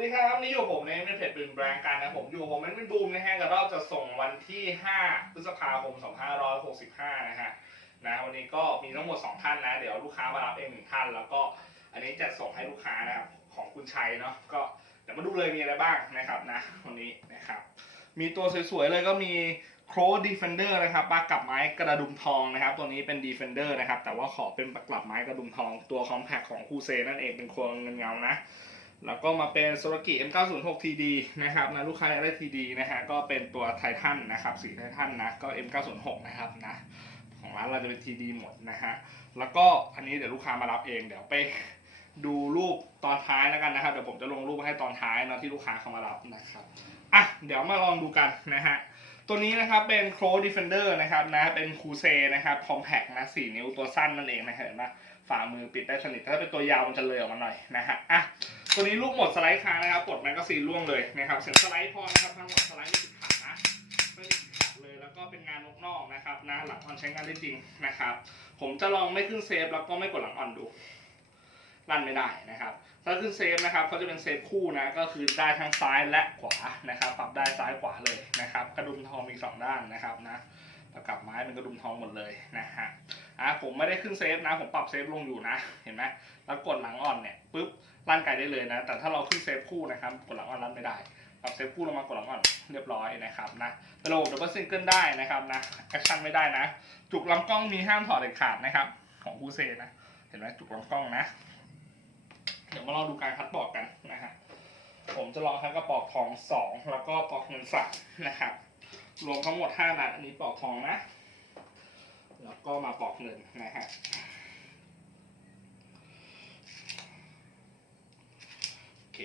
วัสดีครับนี่อยู่ผมในในเพจปืนแบรนด์กันนะผมอยู่ผมมันเป็นบูมนะฮะกับรอบจะส่งวันที่ 5 พฤษภาคม 2565 นะฮะนะวันนี้ก็มีทั้งหมด 2 ท่านนะ เดี๋ยวลูกค้ามารับเองหนึ่งท่าน แล้วก็อันนี้จะส่งให้ลูกค้านะครับของคุณชัยเนาะก็เดี๋ยวมาดูเลยมีอะไรบ้างนะครับนะวันนี้นะครับมีตัวสวยๆเลยก็มีโครดีเฟนเดอร์นะครับปากกับไม้กระดุมทองนะครับ ตัวนี้เป็นดีเฟนเดอร์นะครับแต่ว่าขอเป็นปากกลับไม้กระดุมทองตัวคอมแพคของคูเซนั่นเองเป็นโครงเงินเงานะ แล้วก็มาเป็นโซลกิ M906 TD นะครับนะลูกค้าอยากได้ TD นะฮะก็เป็นตัวไททันนะครับสีไททันนะก็ M906 นะครับนะของร้านเราจะเป็น TD หมดนะฮะแล้วก็อันนี้เดี๋ยวลูกค้ามารับเองเดี๋ยวไปดูรูปตอนท้ายแล้วกันนะครับเดี๋ยวผมจะลงรูปให้ตอนท้ายเนาะที่ลูกค้าเขามารับนะครับอะเดี๋ยวมาลองดูกันนะฮะตัวนี้นะครับเป็น c r o w Defender นะครับนะเป็นคูเซนะครับ Compact นะ4นิ้วตัวสั้นนั่นเองนะเห็นไหมฝ่ามือปิดได้สนิทถ้าเป็นตัวยาวมันจะเลยออกมาหน่อยนะฮะอะ ตัวนี้ลูกหมดสไลด์ค้างนะครับกดแมกกาซีนล่วงเลยนะครับเสียงสไลด์พอนะครับทั้งหมดสไลด์ไม่ติดขัดนะไม่ติดขัดเลยแล้วก็เป็นงานนอกนอกนะครับนะหลังออนใช้งานได้จริงนะครับ ผมจะลองไม่ขึ้นเซฟแล้วก็ไม่กดหลังออนดูลั่นไม่ได้นะครับ ถ้าขึ้นเซฟนะครับเขาจะเป็นเซฟคู่นะก็คือได้ทั้งซ้ายและขวานะครับ ปรับได้ซ้ายขวาเลยนะครับ กระดุมทองมีสองด้านนะครับนะ ประกับไม้เป็นกระดุมทองหมดเลยนะฮะอะผมไม่ได้ขึ้นเซฟนะ ผมปรับเซฟลงอยู่นะ เห็นไหมแล้วกดหลังอ่อนเนี่ยปุ๊บลั่นไกได้เลยนะ แต่ถ้าเราขึ้นเซฟคู่นะครับ กดหลังอ่อนลั่นไม่ได้ปรับเซฟคู่ลงมากดหลังอ่อนเรียบร้อยนะครับนะเป็นระบบดับเบิลซิงเกิลได้นะครับนะแอคชั่นไม่ได้นะ จุกลำกล้องมีห้ามถอดเด็ดขาดนะครับ ของคูเซนะ เห็นไหมจุกลำกล้องนะ เดี๋ยวมาลองดูการคัดปอกกันนะฮะผมจะลองทั้งกระปอกทองสองแล้วก็ปอกเงินสามนะครับ รวมทั้งหมดห้านัดอันนี้ปอกทองนะ แล้วก็มาปอกเงินนะฮะโอเค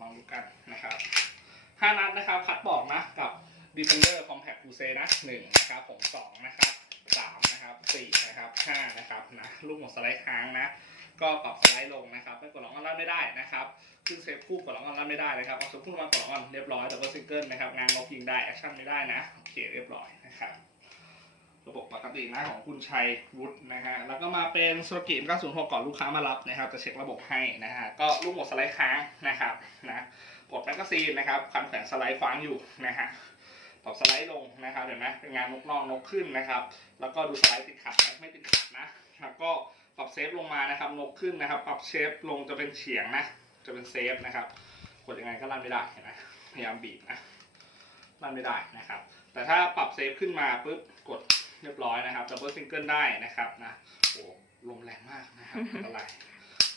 ลองดูกันนะครับห้านัดนะครับคัดบอกนะกับ Defender Compact Cruise นะหนึ่งนะครับผมสองนะครับสามนะครับสี่นะครับห้านะครับนะลูกหมดสไลด์ค้างนะ ก็ปรับสไลด์ลงนะครับไม่กดล็อกออนไลน์ไม่ได้นะครับขึ้นเซฟคู่กดล็อกออนไลน์ไม่ได้นะครับเอาเซฟคู่มากดล็อกออนเรียบร้อยแต่ว่าซิงเกิลนะครับงานลบยิงได้แอคชั่นไม่ได้นะโอเคเรียบร้อยนะครับระบบปกตินะของคุณชัยวุฒินะฮะแล้วก็มาเป็นสุกิม906 ก่อนลูกค้ามารับนะครับ จะเช็คระบบให้นะฮะก็ลูกหมดสไลด์ค้างนะครับนะปลดแมกกาซีนนะครับคันแขวนสไลด์ฟ้างอยู่นะฮะปรับสไลด์ลงนะครับเห็นไหมเป็นงานนกนอกนกขึ้นนะครับ แล้วก็ดูสไลด์ติดขัดไหมไม่ติดขัดนะแล้วก็ เซฟลงมานะครับ นกขึ้นนะครับปรับเชฟลงจะเป็นเฉียงนะ จะเป็นเซฟนะครับ กดยังไงก็ลั่นไม่ได้เห็นไหมพยายามบีบนะลั่นไม่ได้นะครับ แต่ถ้าปรับเซฟขึ้นมาปุ๊บกดเรียบร้อยนะครับดับเบิลซิงเกิลได้นะครับนะโอ้ลมแรงมากนะครับอันตร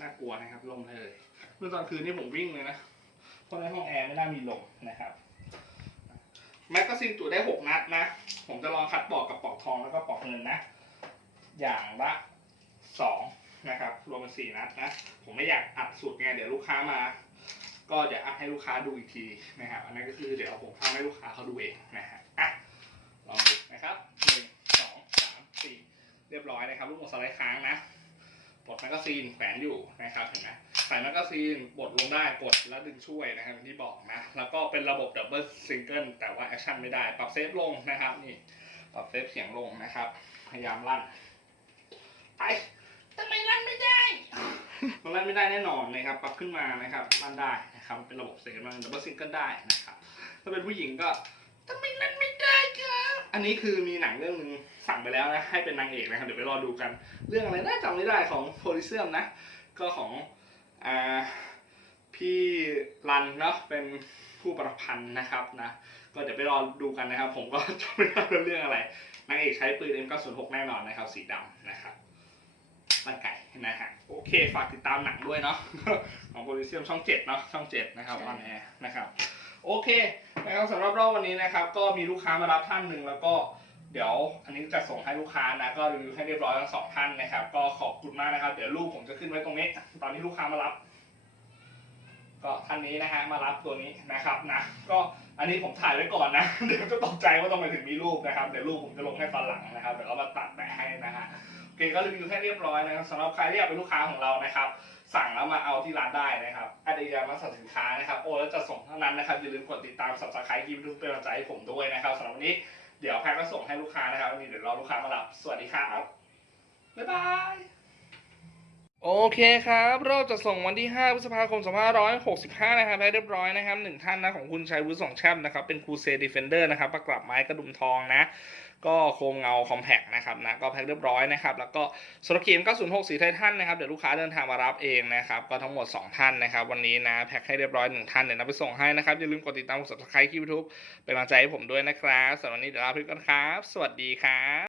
น่ากลัวนะครับลมเลยเมื่อตอนคืนนี่ผมวิ่งเลยนะเพราะในห้องแอร์ไม่น่ามีลมนะครับแมกกาซีนจุได้หกนัดนะ ผมจะลองคัดปอกกับปอกทองแล้วก็ปอกเงินนะ อย่างละ สองนะครับรวมเป็นสี่นัดนะผมไม่อยากอัดสุดไงเดี๋ยวลูกค้ามา ก็จะอัดให้ลูกค้าดูอีกทีนะครับอันนั้นก็คือเดี๋ยวผมทำให้ลูกค้าเขาดูเองนะฮะอะลองดูนะครับหนึ่งสองสามสี่เรียบร้อยนะครับลูกหมดสไลด์ค้างนะปลดแมกกาซีนแขวนอยู่นะครับเห็นไหมใส่แมกกาซีนปลดลงได้กดแล้วดึงช่วยนะครับที่บอกนะ แล้วก็เป็นระบบดับเบิลซิงเกิลแต่ว่าแอคชั่นไม่ได้ปรับเซฟลงนะครับนี่ปรับเซฟเสียงลงนะครับ พยายามลั่นไปทำไมลั่นไม่ได้ มั นั้นไม่ได้แน่นอนนะครับปรับขึ้นมานะครับลั่นได้นะครับเป็นระบบเซฟมันดับเบิลซิงเกิลได้นะครับถ้าเป็นผู้หญิงก็ทำไมลั่นไม่ได้ครับอันนี้คือมีหนังเรื่องหนึ่งสั่งไปแล้วนะให้เป็นนางเอกนะครับเดี๋ยวไปรอดูกัน เรื่องอะไรน่าจำไม่ได้ของโพลิเซียมนะ ก็ของอ่าพี่รันเนาะเป็นผู้ประพันธ์นะครับนะก็เดี๋ยวไปรอดูกันนะครับ ผมก็จำไม่ได้ว่าเรื่องอะไรนางเอกใช้ปืน M906 แน่นอนนะครับ สีดำนะครับ บ้านไก่นะฮะโอเคฝากติดตามหนังด้วยเนาะของโพลิเซียมช่องเจ็ดเนาะช่องเจ็ดนะครับออนแอร์นะครับโอเคนะครับสำหรับรอบวันนี้นะครับ ก็มีลูกค้ามารับท่านหนึ่งแล้วก็เดี๋ยวอันนี้จะส่งให้ลูกค้านะก็รีวิวให้เรียบร้อยทั้งสองท่านนะครับ ก็ขอบคุณมากนะครับ เดี๋ยวรูปผมจะขึ้นไว้ตรงนี้ ตอนที่ลูกค้ามารับ ก็ท่านนี้นะฮะมารับตัวนี้นะครับนะก็อันนี้ผมถ่ายไว้ก่อนนะเดี๋ยวจะตกใจว่าต้องไปถึงมีรูปนะครับเดี๋ยวรูปผมจะลงให้ตอนหลังนะครับเดี๋ยวเรามาตัดแปะให้นะฮะ โอเคก็รีวิวให้เรียบร้อยนะครับสำหรับใครที่อยากเป็นลูกค้าของเรานะครับ สั่งแล้วมาเอาที่ร้านได้นะครับอดีตมาสั่งสินค้านะครับโอ้แล้วจะส่งเท่านั้นนะครับอย่าลืมกดติดตาม subscribe กิฟต์ทุกเป็นกำลังใจให้ผมด้วยนะครับสำหรับวันนี้เดี๋ยวแพ็คก็ส่งให้ลูกค้านะครับวันนี้เดี๋ยวรอลูกค้ามารับสวัสดีครับบ๊ายบาย โอเคครับ เราจะส่งวันที่ 5 พฤษภาคม 2565 นะครับให้เรียบร้อยนะครับหนึ่งท่านนะของคุณชัยวุฒิสองแช่มนะครับ เป็นครูเซดีเฟนเดอร์นะครับประกลับไม้กระดุมทองนะ ก็โครงเงาคอมแพกนะครับนะ ก็แพ็คเรียบร้อยนะครับ แล้วก็สโลเกม906สีไททันนะครับ เดี๋ยวลูกค้าเดินทางมารับเองนะครับ ก็ทั้งหมด 2 ท่านนะครับ วันนี้นะ แพ็คให้เรียบร้อย 1 ท่านเดี๋ยวนะไปส่งให้นะครับ อย่าลืมกดติดตามกด subscribe คลิปยูทูบเป็นกำลังใจให้ผมด้วยนะครับสำหรับวันนี้เดี๋ยวลาไปก่อนครับ สวัสดีครับ